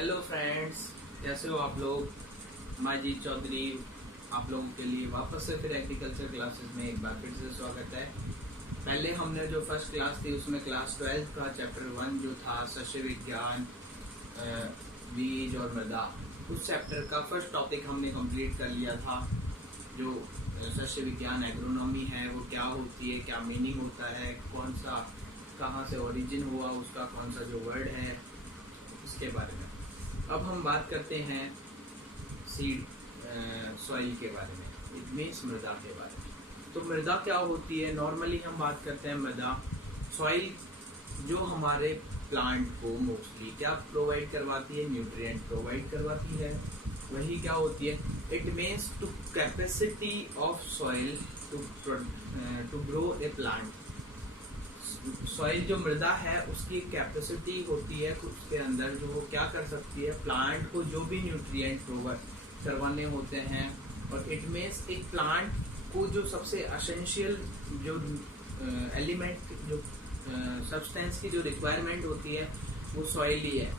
Hello friends, कैसे हो आप लोग। माजीद चौधरी आप लोगों के लिए वापस से फिर एग्रीकल्चर क्लासेस में एक बार फिर से स्वागत है। पहले हमने जो फर्स्ट क्लास थी उसमें क्लास 12 का चैप्टर 1 जो था सस्य विज्ञान, बीज और मृदा, उस चैप्टर का फर्स्ट टॉपिक हमने कंप्लीट कर लिया था। जो सस्य विज्ञान एग्रोनॉमी है वो क्या होती है, क्या मीनिंग होता है, कौन सा कहाँ से ओरिजिन हुआ, उसका कौन सा जो वर्ड है, इसके बारे में। अब हम बात करते हैं सीड सॉइल के बारे में, इट मीन्स मृदा के बारे में। तो मृदा क्या होती है, नॉर्मली हम बात करते हैं मृदा सॉइल जो हमारे प्लांट को मोस्टली क्या प्रोवाइड करवाती है, न्यूट्रिएंट प्रोवाइड करवाती है। वही क्या होती है, it means to capacity of soil to grow a plant. Soil जो मृदा है उसकी कैपेसिटी होती है उसके अंदर, जो वो क्या कर सकती है, प्लांट को जो भी न्यूट्रिएंट प्रोवाइड करवाने होते हैं। और इट मीन्स एक प्लांट को जो सबसे एसेंशियल जो एलिमेंट जो सब्सटेंस की जो रिक्वायरमेंट होती है वो सॉइल ही है।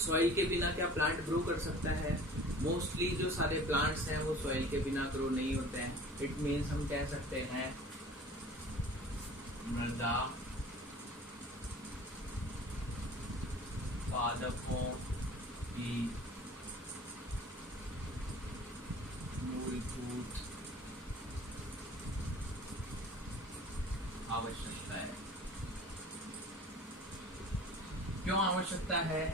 सॉइल के बिना क्या प्लांट ग्रो कर सकता है? मोस्टली जो सारे प्लांट्स हैं वो सॉइल के बिना ग्रो नहीं होते हैं। इट मीन्स हम कह सकते हैं मृदा पादपों की मूलभूत आवश्यकता है। क्यों आवश्यकता है?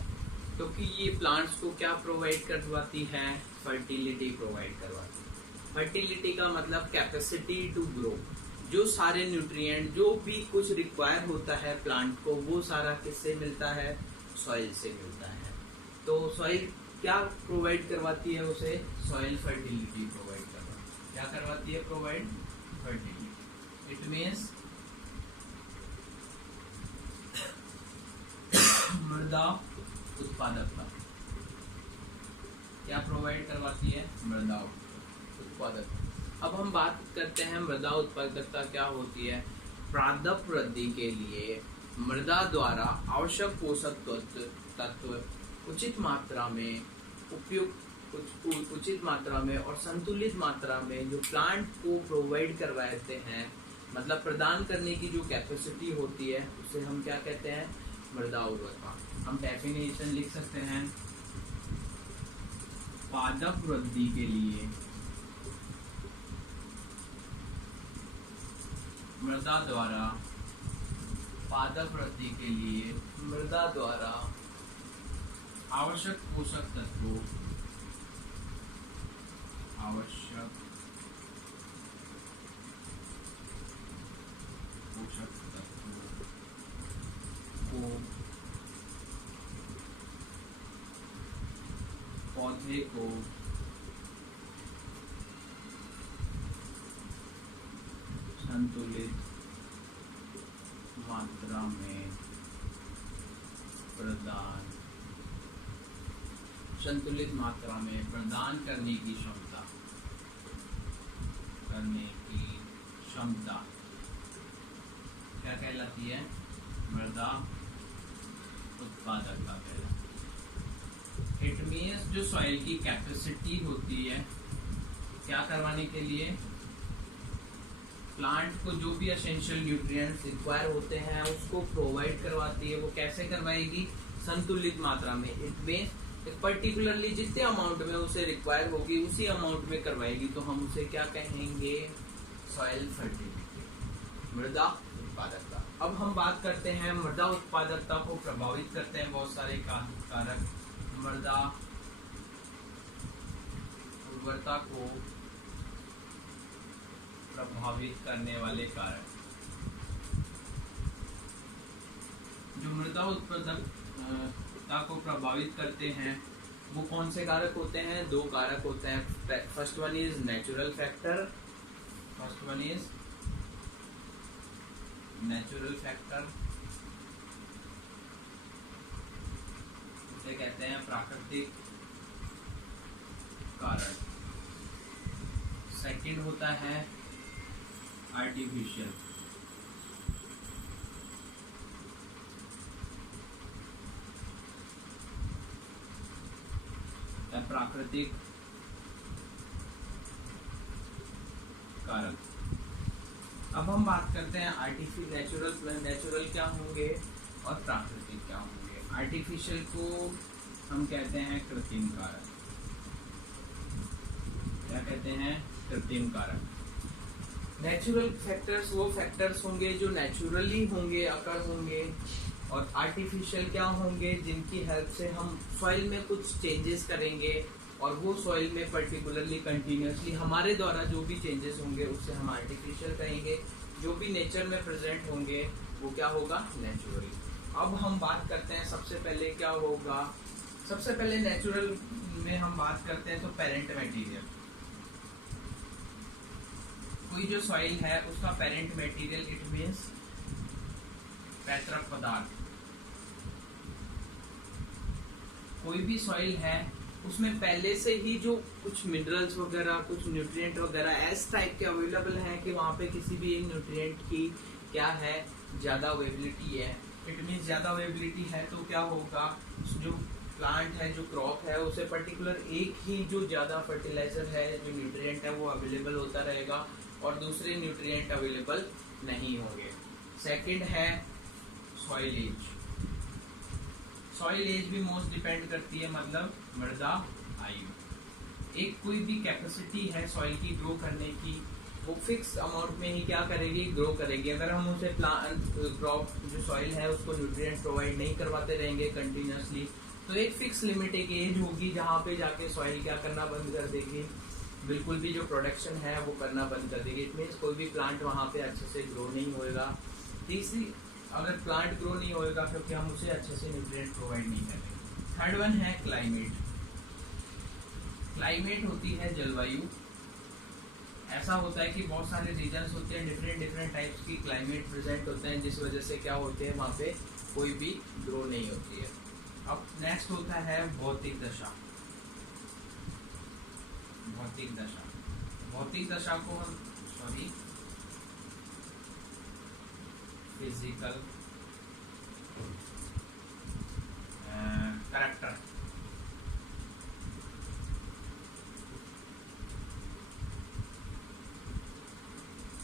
क्योंकि ये प्लांट्स को क्या प्रोवाइड करवाती है, फर्टिलिटी प्रोवाइड करवाती है। फर्टिलिटी का मतलब कैपेसिटी टू ग्रो। जो सारे न्यूट्रिएंट जो भी कुछ रिक्वायर होता है प्लांट को, वो सारा किससे मिलता है? सॉइल से मिलता है। तो सॉइल क्या प्रोवाइड करवाती है उसे? सॉइल फर्टिलिटी प्रोवाइड करवाती है। क्या करवाती है? Provide fertility. इट मीन्स मृदा उत्पादकता क्या प्रोवाइड करवाती है? मृदा उत्पादकता। अब हम बात करते हैं मृदा उत्पादकता क्या होती है। पादप वृद्धि के लिए मृदा द्वारा आवश्यक पोषक तत्व उचित मात्रा में उचित मात्रा में और संतुलित मात्रा में जो प्लांट को प्रोवाइड करवाते हैं, मतलब प्रदान करने की जो कैपेसिटी होती है, उसे हम क्या कहते हैं? मृदा उर्वरता। हम डेफिनेशन लिख सकते हैं, पादप वृद्धि के लिए मृदा द्वारा पादप वृद्धि के लिए मृदा द्वारा आवश्यक पोषक तत्वों को पौधे को संतुलित मात्रा में प्रदान करने की क्षमता क्या कहलाती है? मृदा उत्पादकता कहलाती है। इट मीन्स जो सॉइल की कैपेसिटी होती है क्या करवाने के लिए, प्लांट को जो भी एसेंशियल न्यूट्रिएंट्स रिक्वायर होते हैं उसको प्रोवाइड करवाती है। वो कैसे करवाएगी? संतुलित मात्रा में। इट मीन्स पर्टिकुलरली जितने अमाउंट में उसे रिक्वायर होगी उसी अमाउंट में करवाएगी। तो हम उसे क्या कहेंगे? सॉइल फर्टिलिटी, मृदा उत्पादकता। अब हम बात करते हैं मृदा उत्पादकता को प्रभावित करते हैं बहुत सारे कारक। मृदा उर्वरता को प्रभावित करने वाले कारक। जो मृदा उत्पादकता को प्रभावित करते हैं वो कौन से कारक होते हैं? दो कारक होते हैं। First one is natural factor. इसे कहते हैं प्राकृतिक कारक। सेकंड होता है आर्टिफिशियल। प्राकृतिक कारक। अब हम बात करते हैं आर्टिफिशियल, नेचुरल क्या होंगे और प्राकृतिक क्या होंगे। आर्टिफिशियल को हम कहते हैं कृत्रिम कारक। क्या कहते हैं? कृत्रिम कारक। नेचुरल फैक्टर्स वो फैक्टर्स होंगे जो नेचुरली होंगे, अकर होंगे, और आर्टिफिशियल क्या होंगे जिनकी हेल्प से हम सॉइल में कुछ चेंजेस करेंगे और वो सॉइल में पर्टिकुलरली कंटिन्यूसली हमारे द्वारा जो भी चेंजेस होंगे उससे हम आर्टिफिशियल कहेंगे। जो भी नेचर में प्रेजेंट होंगे वो क्या होगा? नेचुरल। अब हम बात करते हैं सबसे पहले क्या होगा। सबसे पहले नेचुरल में हम बात करते हैं तो पेरेंट मटेरियल। कोई जो सॉइल है उसका पेरेंट मटेरियल इट मींस पैतृक पदार्थ। कोई भी सॉइल है उसमें पहले से ही जो कुछ मिनरल्स वगैरह, कुछ न्यूट्रिएंट वगैरह इस टाइप के अवेलेबल हैं कि वहां पे किसी भी एक न्यूट्रिएंट की क्या है? ज्यादा अवेलेबिलिटी है। इट मींस ज्यादा अवेलेबिलिटी है तो क्या होगा? जो प्लांट है, जो क्रॉप है, उसे पर्टिकुलर एक ही जो ज्यादा फर्टिलाइजर है, जो न्यूट्रिएंट है वो अवेलेबल होता रहेगा और दूसरे न्यूट्रिएंट अवेलेबल नहीं होंगे। सेकंड है सॉइल एज। सॉइल एज भी मोस्ट डिपेंड करती है, मतलब मृदा आयु। एक कोई भी कैपेसिटी है सॉइल की ग्रो करने की, वो फिक्स अमाउंट में ही क्या करेगी? ग्रो करेगी। अगर हम उसे प्लांट क्रॉप जो सॉइल है उसको न्यूट्रिएंट प्रोवाइड नहीं करवाते रहेंगे कंटिन्यूसली, तो एक फिक्स लिमिट, एक एज होगी जहाँ पे जाके सॉइल क्या करना बंद कर देगी? बिल्कुल भी जो प्रोडक्शन है वो करना बंद कर देगी। इट मीन्स कोई भी प्लांट वहाँ पे अच्छे से ग्रो नहीं होएगा। तीसरी, अगर प्लांट ग्रो नहीं होएगा क्योंकि हम उसे अच्छे से न्यूट्रिएंट प्रोवाइड नहीं करेंगे। थर्ड वन है क्लाइमेट। क्लाइमेट होती है जलवायु। ऐसा होता है कि बहुत सारे रीजन्स होते हैं, डिफरेंट टाइप्स की क्लाइमेट प्रेजेंट होते हैं, जिस वजह से क्या होते हैं वहाँ पे कोई भी ग्रो नहीं होती है। अब नेक्स्ट होता है भौतिक दशा। भौतिक दशा, भौतिक दशा को हम फिजिकल कैरेक्टर।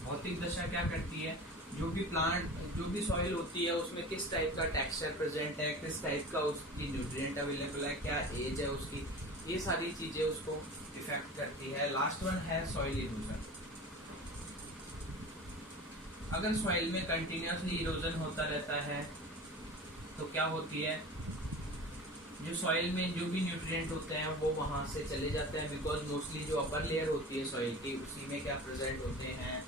भौतिक दशा क्या करती है? जो भी प्लांट, जो भी सॉइल होती है उसमें किस टाइप का टेक्सचर प्रेजेंट है, किस टाइप का उसकी न्यूट्रिएंट अवेलेबल है, क्या एज है उसकी, ये सारी चीजें उसको इफेक्ट करती है। लास्ट वन है सॉइल इरोजन। अगर सॉइल में कंटिन्यूसली इरोजन होता रहता है तो क्या होती है? जो सॉइल में जो भी न्यूट्रिएंट होते हैं वो वहां से चले जाते हैं, बिकॉज मोस्टली जो अपर लेयर होती है सॉइल की उसी में क्या प्रेजेंट होते हैं?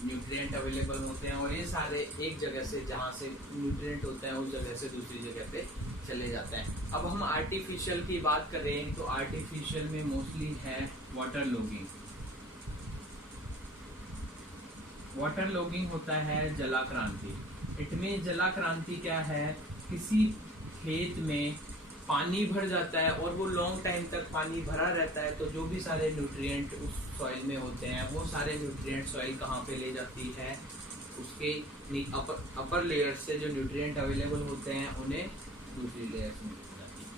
न्यूट्रिएंट अवेलेबल होते हैं, और ये सारे एक जगह से, जहाँ से न्यूट्रिएंट होते हैं उस जगह से दूसरी जगह पे चले जाते हैं। अब हम आर्टिफिशियल की बात करें तो आर्टिफिशियल में मोस्टली है वाटर लॉगिंग। वाटर लॉगिंग होता है जलाक्रांति। इट मीन जलाक्रांति क्या है? किसी खेत में पानी भर जाता है और वो लॉन्ग टाइम तक पानी भरा रहता है, तो जो भी सारे न्यूट्रिएंट उस सॉइल में होते हैं वो सारे न्यूट्रिएंट सॉइल कहाँ पे ले जाती है? उसके अपर लेयर से जो न्यूट्रिएंट अवेलेबल होते हैं उन्हें दूसरी लेयर में ले जाती है।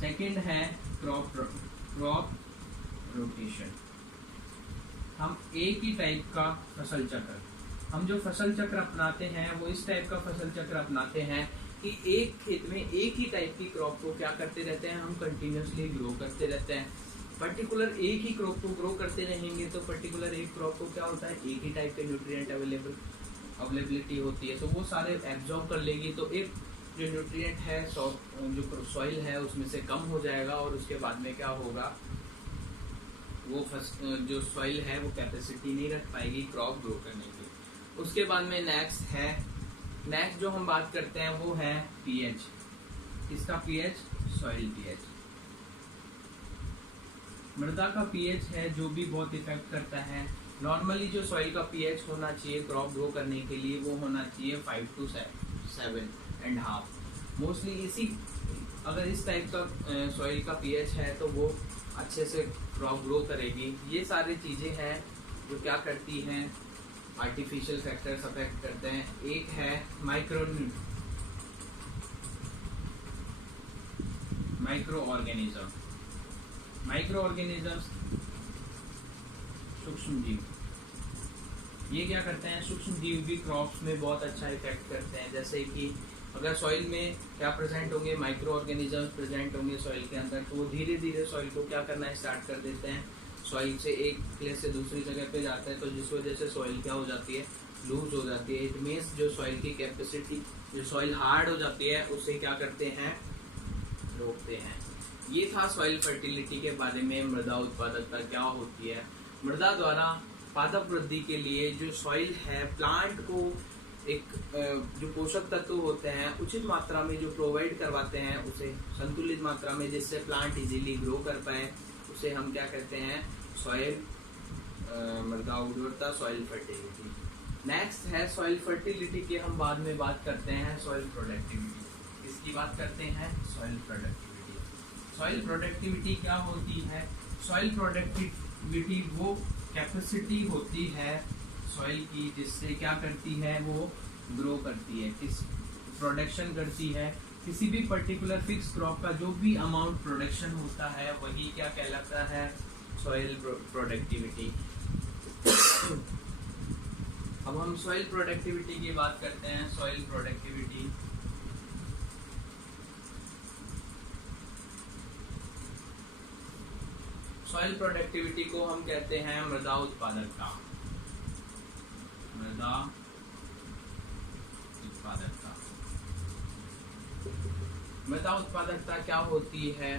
सेकेंड है क्रॉप रोटेशन। हम एक ही टाइप का फसल चक्र, हम जो फसल चक्र अपनाते हैं वो इस टाइप का फसल चक्र अपनाते हैं कि एक खेत में एक ही टाइप की क्रॉप को क्या करते रहते हैं? हम कंटिन्यूसली ग्रो करते रहते हैं। पर्टिकुलर एक ही क्रॉप को ग्रो करते रहेंगे तो पर्टिकुलर एक क्रॉप को क्या होता है? एक ही टाइप के न्यूट्रिएंट अवेलेबिलिटी होती है, तो वो सारे एब्जॉर्ब कर लेगी, तो एक जो न्यूट्रिएंट है जो सॉइल है उसमें से कम हो जाएगा, और उसके बाद में क्या होगा? वो जो सॉइल है वो कैपेसिटी नहीं रख पाएगी क्रॉप ग्रो करने की। उसके बाद में नेक्स्ट जो हम बात करते हैं वो है पीएच। इसका पीएच सॉइल पीएच, मृदा का पीएच है जो भी बहुत इफेक्ट करता है। नॉर्मली जो सॉइल का पीएच होना चाहिए क्रॉप ग्रो करने के लिए वो होना चाहिए 5 to 7.5। मोस्टली इसी, अगर इस टाइप का सॉइल का पीएच है तो वो अच्छे से क्रॉप ग्रो करेगी। ये सारी चीजें हैं जो क्या करती हैं? आर्टिफिशियल फैक्टर्स अफेक्ट करते हैं। एक है माइक्रो ऑर्गेनिज्म। माइक्रो ऑर्गेनिजम्स, सूक्ष्म जीव, ये क्या करते हैं? सूक्ष्म जीव भी क्रॉप्स में बहुत अच्छा इफेक्ट करते हैं। जैसे कि अगर सॉइल में क्या प्रेजेंट होंगे, माइक्रो ऑर्गेनिजम्स प्रेजेंट होंगे सॉइल के अंदर, तो वो धीरे धीरे सॉइल को क्या करना स्टार्ट कर देते हैं, सॉइल से एक प्लेस से दूसरी जगह पे जाता है, तो जिस वजह से सॉइल क्या हो जाती है, लूज हो जाती है। इट मीन्स जो सॉइल की कैपेसिटी, जो सॉइल हार्ड हो जाती है, उसे क्या करते हैं, रोकते हैं। ये था सॉइल फर्टिलिटी के बारे में, मृदा उत्पादकता क्या होती है। मृदा द्वारा पादप वृद्धि के लिए जो सॉइल है, प्लांट को एक जो पोषक तत्व होते हैं उचित मात्रा में जो प्रोवाइड करवाते हैं, उसे संतुलित मात्रा में, जिससे प्लांट इजीली ग्रो कर पाए, उसे हम क्या कहते हैं, सॉइल मृदा उर्वरता, सॉइल फर्टिलिटी। नेक्स्ट है सॉइल फर्टिलिटी के हम बाद में बात करते हैं सॉइल प्रोडक्टिविटी। इसकी बात करते हैं सॉइल प्रोडक्टिविटी। सॉइल प्रोडक्टिविटी क्या होती है? सॉइल प्रोडक्टिविटी वो कैपेसिटी होती है सॉइल की, जिससे क्या करती है, वो ग्रो करती है, किस प्रोडक्शन करती है। किसी भी पर्टिकुलर फिक्स क्रॉप का जो भी अमाउंट प्रोडक्शन होता है, वही क्या कहलाता है, सॉइल प्रोडक्टिविटी। अब हम सॉइल प्रोडक्टिविटी की बात करते हैं। सॉइल प्रोडक्टिविटी सॉइल प्रोडक्टिविटी को हम कहते हैं मृदा उत्पादकता। मृदा उत्पादकता, मृदा उत्पादकता क्या होती है?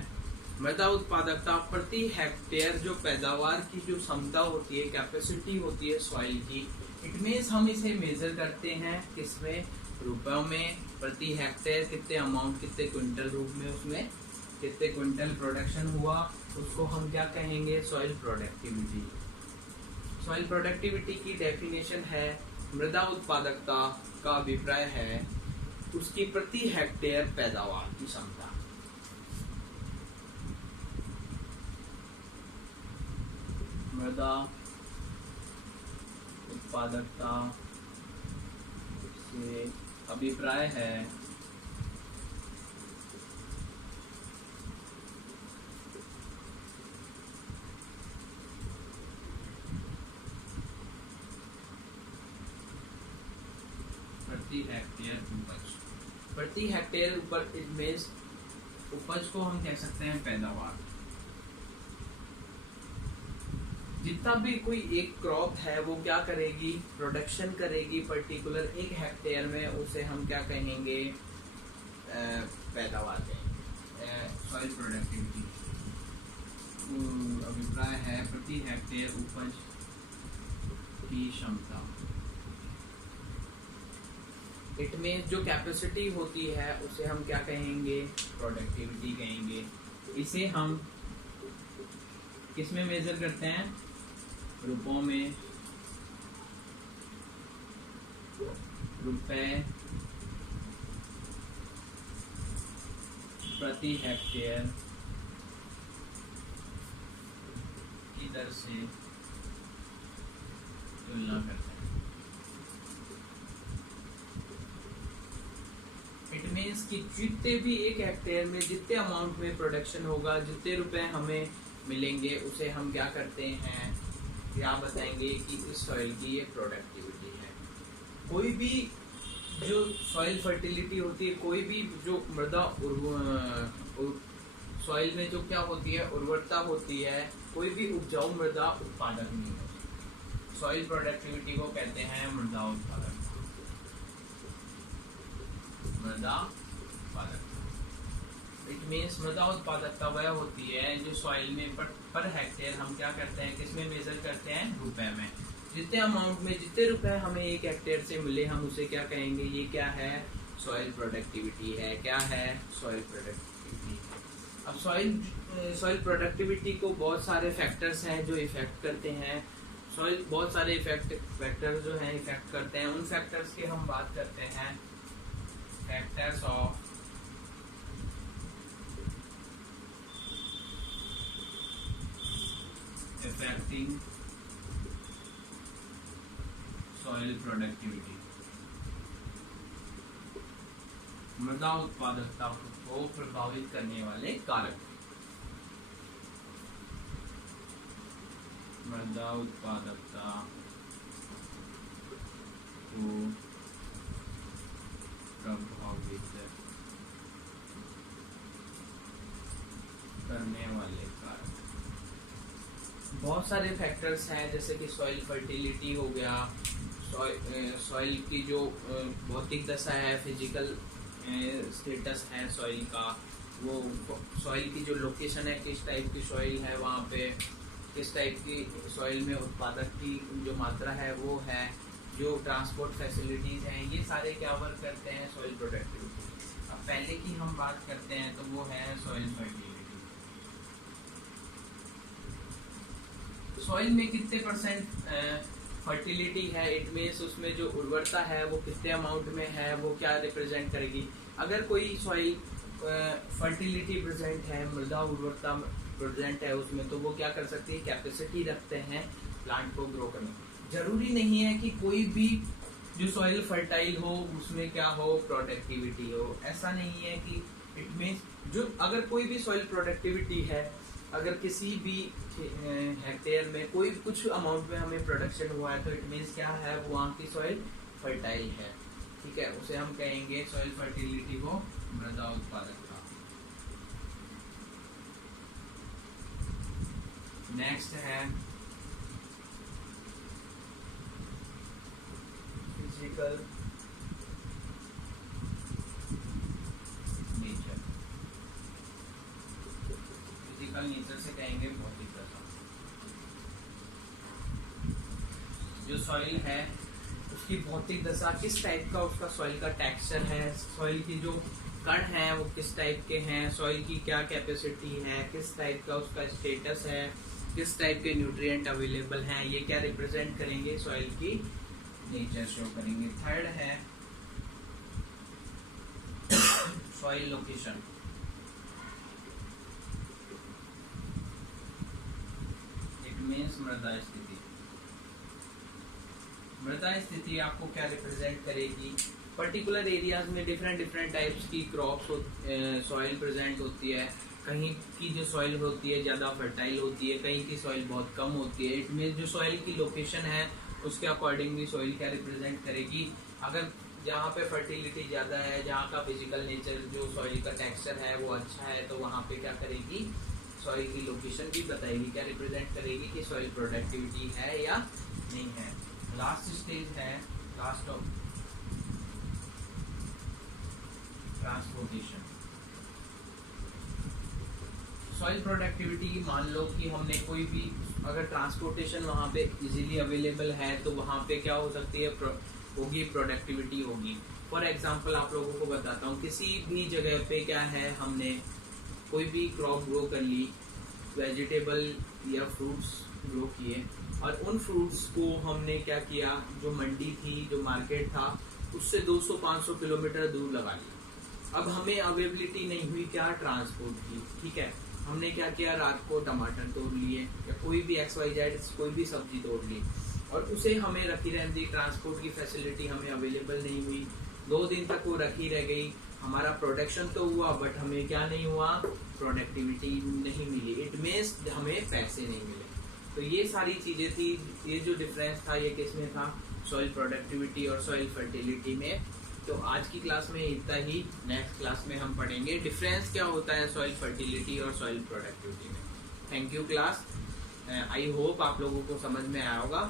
मृदा उत्पादकता प्रति हेक्टेयर जो पैदावार की जो क्षमता होती है, कैपेसिटी होती है सॉइल की। इट मीन्स हम इसे मेजर करते हैं किसमें, रुपयों में। प्रति हेक्टेयर कितने अमाउंट, कितने क्विंटल रूप में, उसमें कितने क्विंटल प्रोडक्शन हुआ, उसको हम क्या कहेंगे, सॉइल प्रोडक्टिविटी। सॉइल प्रोडक्टिविटी की डेफिनेशन है, मृदा उत्पादकता का अभिप्राय है उसकी प्रति हेक्टेयर पैदावार की क्षमता। मृदा उत्पादकता से अभिप्राय है प्रति हेक्टेयर उपज। प्रति हेक्टेयर उपज, इट मीन्स उपज को हम कह सकते हैं पैदावार। जितना भी कोई एक क्रॉप है वो क्या करेगी, प्रोडक्शन करेगी पर्टिकुलर एक हेक्टेयर में, उसे हम क्या कहेंगे, पैदावार कहेंगे, सॉइल प्रोडक्टिविटी। अभिप्राय है प्रति हेक्टेयर उपज की क्षमता। इट मीन्स जो कैपेसिटी होती है उसे हम क्या कहेंगे, प्रोडक्टिविटी कहेंगे। इसे हम किसमें मेजर करते हैं, रुपयों में, रुपए प्रति हेक्टेयर की दर से तुलना करते हैं। इट मीन्स कि जितने भी एक हेक्टेयर में जितने अमाउंट में प्रोडक्शन होगा, जितने रुपए हमें मिलेंगे, उसे हम क्या करते हैं, या बताएंगे कि इस सॉइल की ये प्रोडक्टिविटी है। कोई भी जो सॉइल फर्टिलिटी होती है, कोई भी जो मृदा सॉइल में जो क्या होती है, उर्वरता होती है, कोई भी उपजाऊ मृदा उत्पादक नहीं होती। सॉइल प्रोडक्टिविटी को कहते हैं मृदा उत्पादकता। मृदा उत्पादकता इट मीन्स मृदा उत्पादकता वह होती है जो सॉइल में पर हेक्टेयर हम क्या करते हैं, किसमें मेजर करते हैं, रुपए में। जितने अमाउंट में जितने रुपए हमें एक हेक्टेयर से मिले, हम उसे क्या कहेंगे, ये क्या है, सॉइल प्रोडक्टिविटी है। क्या है, सॉइल प्रोडक्टिविटी। अब सॉइल प्रोडक्टिविटी को बहुत सारे फैक्टर्स हैं जो इफेक्ट करते हैं। सॉइल बहुत सारे फैक्टर्स जो हैं इफेक्ट करते हैं। उन फैक्टर्स की हम बात करते हैं, factors of affecting soil productivity। मृदा उत्पादकता को प्रभावित करने वाले कारक। मृदा उत्पादकता को प्रभावित करने वाले कारक। बहुत सारे फैक्टर्स हैं, जैसे कि सॉइल फर्टिलिटी हो गया, सॉइल की जो भौतिक दशा है, फिजिकल स्टेटस है सॉइल का, वो सॉइल की जो लोकेशन है, किस टाइप की सॉइल है, वहाँ पे किस टाइप की सॉइल में उत्पादक की जो मात्रा है वो है, जो ट्रांसपोर्ट फैसिलिटीज हैं, ये सारे क्या वर्क करते हैं, सॉइल प्रोडक्टिविटी। अब पहले की हम बात करते हैं तो वो है सॉइल फर्टिलिटी। सॉइल में कितने % फर्टिलिटी है, इट मीन्स उसमें जो उर्वरता है वो कितने अमाउंट में है, वो क्या रिप्रेजेंट करेगी। अगर कोई सॉइल फर्टिलिटी प्रेजेंट है, मृदा उर्वरता प्रेजेंट है उसमें, तो वो क्या कर सकती है, कैपेसिटी रखते हैं प्लांट को ग्रो करने। जरूरी नहीं है कि कोई भी जो सॉइल फर्टाइल हो उसमें क्या हो, प्रोडक्टिविटी हो, ऐसा नहीं है कि इट मीन्स जो अगर कोई भी सॉइल प्रोडक्टिविटी है, अगर किसी भी हेक्टेयर में कोई कुछ अमाउंट में हमें प्रोडक्शन हुआ है, तो इट मीन्स क्या है, वो वहाँ की सॉइल फर्टाइल है, ठीक है, उसे हम कहेंगे सॉइल फर्टिलिटी को मृदा उत्पादकता। नेक्स्ट है फिजिकल नेचर। फिजिकल नेचर से कहेंगे भौतिक दशा। जो सॉइल है उसकी भौतिक दशा, किस टाइप का उसका सॉइल का टेक्सचर है, सॉइल की जो कण हैं वो किस टाइप के हैं, सॉइल की क्या कैपेसिटी है, किस टाइप का उसका स्टेटस है, किस टाइप के न्यूट्रिएंट अवेलेबल हैं, ये क्या रिप्रेजेंट करेंगे, सॉइल की नेचर शो करेंगे। थर्ड है सॉइल लोकेशन। इट मीन्स मृदा स्थिति। मृदा स्थिति आपको क्या रिप्रेजेंट करेगी, पर्टिकुलर एरियाज में डिफरेंट टाइप्स की क्रॉप्स सॉइल प्रेजेंट होती है। कहीं की जो सॉइल होती है ज़्यादा फर्टाइल होती है, कहीं की सॉइल बहुत कम होती है। इट मीन्स जो सॉइल की लोकेशन है उसके अकॉर्डिंगली सॉइल क्या रिप्रेजेंट करेगी। अगर जहाँ पे फर्टिलिटी ज़्यादा है, जहाँ का फिजिकल नेचर, जो सॉइल का टेक्सचर है वो अच्छा है, तो वहाँ पे क्या करेगी, सॉइल की लोकेशन भी बताएगी, क्या रिप्रेजेंट करेगी कि सॉइल प्रोडक्टिविटी है या नहीं है। लास्ट स्टेज है, last of transportation. Soil productivity, मान लो कि हमने कोई भी अगर ट्रांसपोर्टेशन वहाँ पे इजीली अवेलेबल है, तो वहाँ पे क्या हो सकती है, होगी प्रोडक्टिविटी होगी। फॉर एग्जांपल आप लोगों को बताता हूँ, किसी भी जगह पे क्या है, हमने कोई भी क्रॉप ग्रो कर ली, वेजिटेबल या फ्रूट्स ग्रो किए, और उन फ्रूट्स को हमने क्या किया, जो मंडी थी, जो मार्केट था, उससे 200-500 किलोमीटर दूर लगा लिया। अब हमें अवेलेबिलिटी नहीं हुई क्या, ट्रांसपोर्ट की, ठीक है, हमने क्या किया, रात को टमाटर तोड़ लिए या कोई भी XYZ कोई भी सब्जी तोड़ ली, और उसे हमें रखी रहती, ट्रांसपोर्ट की फैसिलिटी हमें अवेलेबल नहीं हुई, 2 दिन तक वो रखी रह गई। हमारा प्रोडक्शन तो हुआ बट हमें क्या नहीं हुआ, प्रोडक्टिविटी नहीं मिली, इट मीन्स हमें पैसे नहीं मिले। तो ये सारी चीजें थी, ये जो डिफरेंस था ये किसमें था, सॉइल प्रोडक्टिविटी और सॉइल फर्टिलिटी में। तो आज की क्लास में इतना ही, नेक्स्ट क्लास में हम पढ़ेंगे डिफरेंस क्या होता है सॉइल फर्टिलिटी और सॉइल प्रोडक्टिविटी में। Thank you class, I hope आप लोगों को समझ में आया होगा,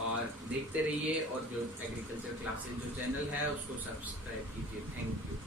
और देखते रहिए, और जो एग्रीकल्चर क्लासेस जो चैनल है उसको सब्सक्राइब कीजिए। Thank you.